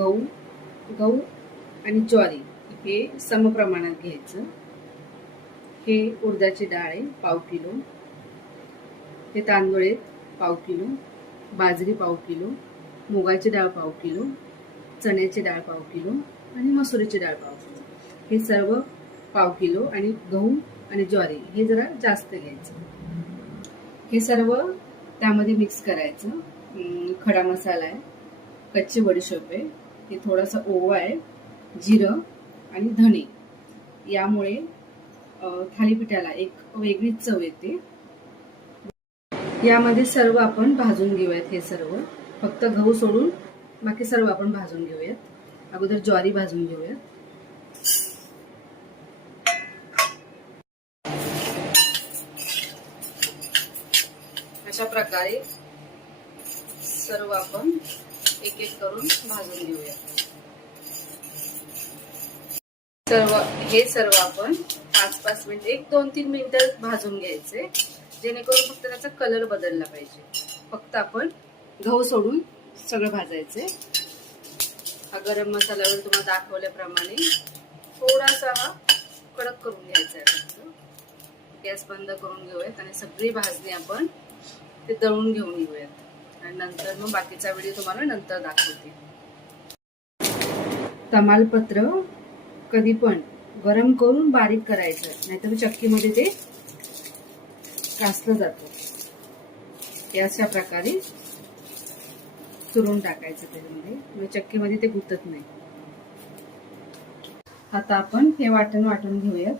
गहू आणि ज्वारी हे समप्रमाणात घ्यायचं. हे उडदाची डाळ आहे पाव किलो, हे तांदूळ आहेत पाव किलो, बाजरी पाव किलो, मुगाची डाळ पाव किलो, चण्याची डाळ पाव किलो आणि मसुरीची डाळ पाव किलो. हे सर्व पाव किलो आणि गहू आणि ज्वारी हे जरा जास्त घ्यायचं. हे सर्व त्यामध्ये मिक्स करायचं. खडा मसाला आहे, कच्ची बडीशेप आहे, हे थोडासा ओवा आहे, जिरं आणि धणे. यामुळे थालीपीठाला एक वेगळीच चव येते. यामध्ये सर्व आपण भाजून घेऊयात. हे सर्व फक्त गहू सोडून बाकी सर्व आपण भाजून घेऊयात. अगोदर ज्वारी भाजून घेऊयात. अशा प्रकारे सर्व आपण एक एक करून भाजून घेऊया. हे सर्व आपण 5-5 मिनिट 1-2-3 मिनिटं भाजून घ्यायचे, जेणेकरून फक्त त्याचा कलर बदलला पाहिजे. फक्त आपण गहू सोडून सगळं भाजायचे. हा गरम मसाल्यावर तुम्हाला दाखवल्याप्रमाणे थोडासा हा कडक करून घ्यायचा आहे. गॅस बंद करून घेऊयात आणि सगळी भाजणी आपण ते दळून घेऊन येऊयात आणि नंतर मग बाकीचा व्हिडिओ तुम्हाला नंतर दाखवते. तमालपत्र कधी पण गरम करून बारीक करायचं, नाहीतर चक्कीमध्ये ते कासलं जातं. अशा प्रकारे चुरून टाकायचं त्याच्यामध्ये, चक्कीमध्ये ते गुतत नाही. आता आपण हे वाटून घेऊयात.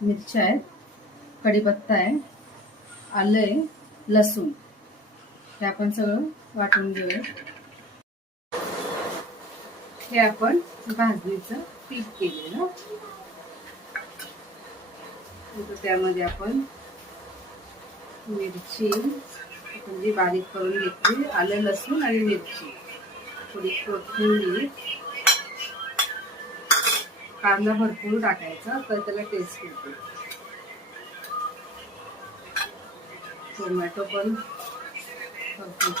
मिरच्या आहेत, कढीपत्ता आहे, आलं आहे, लसूण हे आपण सगळं वाटून घेऊयात. हे आपण भाजणीचं पीठ केलेलं, त्यामध्ये आपण मिरची जी बारीक करून घेतली, आलं लसूण आणि मिरची, थोडी कोथिंबीर, कांदा भरपूर टाकायचा तर त्याला टेस्ट येते. टोमॅटो पण भरपूर,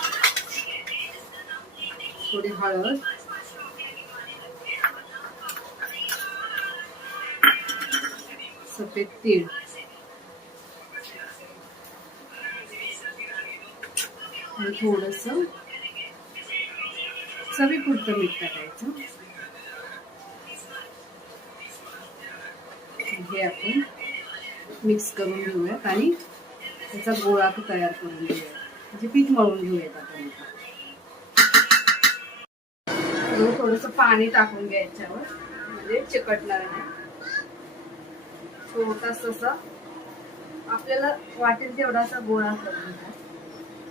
थोडी हळद, सफेद तीळ आणि थोडंसं चवीपुरतं मीठ टाकायचं. हे आपण मिक्स करून घेऊयात आणि त्याचा गोळा तयार करून घेऊयात, म्हणजे पीठ मळून घेऊयात. आपण थोडंसं पाणी टाकून घ्यायच्यावर, म्हणजे चिकटणार नाही. छोटासा आपल्याला वाटेल तेवढासा गोळा करून घ्या.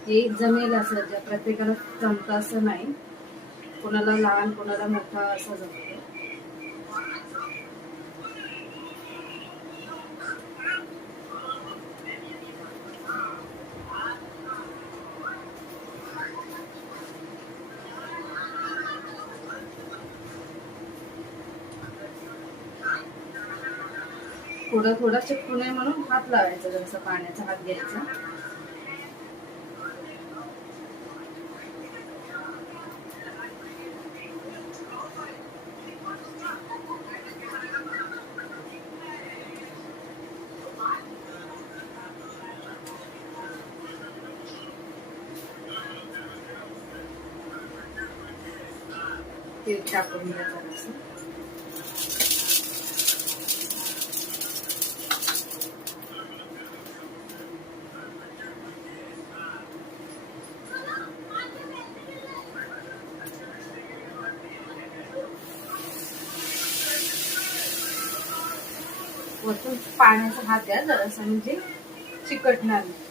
हे जमेल असं, ज्या प्रत्येकाला जमतं असं नाही, कोणाला लहान कोणाला मोठा असं जमतं. थोडा चिपकू नये म्हणून हात लावायचा, जरासा पाण्याचा हात घ्यायचा. तेल टाकून घ्या जरासं. वरतून पाण्याचा हात द्या जरासा, म्हणजे चिकटणार नाही.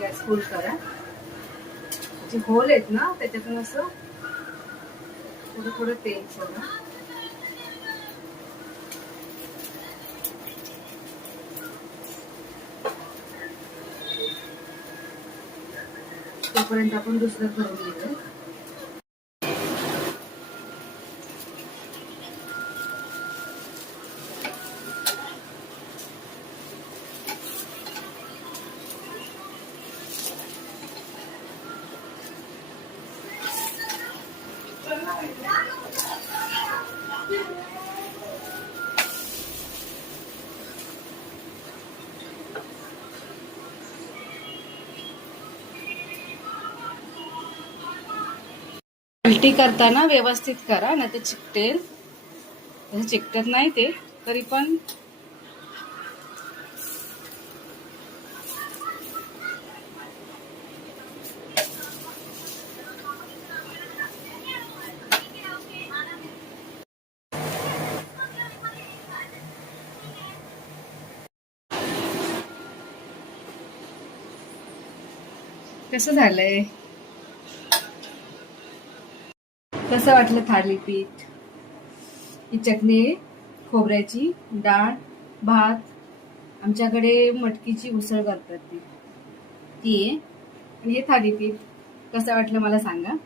गॅस फुल करा. जे होल आहेत ना त्याच्यातून असं थोडं तेल सोडा. तोपर्यंत आपण दुसरं करून घेऊया. पलटी करताना व्यवस्थित करा, नाही ते चिकटेल. तसं चिकटत नाही ते, तरी पण कसं झालंय? कसं वाटलं थालीपीठ? ही चटणी खोबऱ्याची, डाळ, भात, आमच्याकडे मटकीची उसळ करतात ती आहे. आणि हे थालीपीठ कसं वाटलं मला सांगा.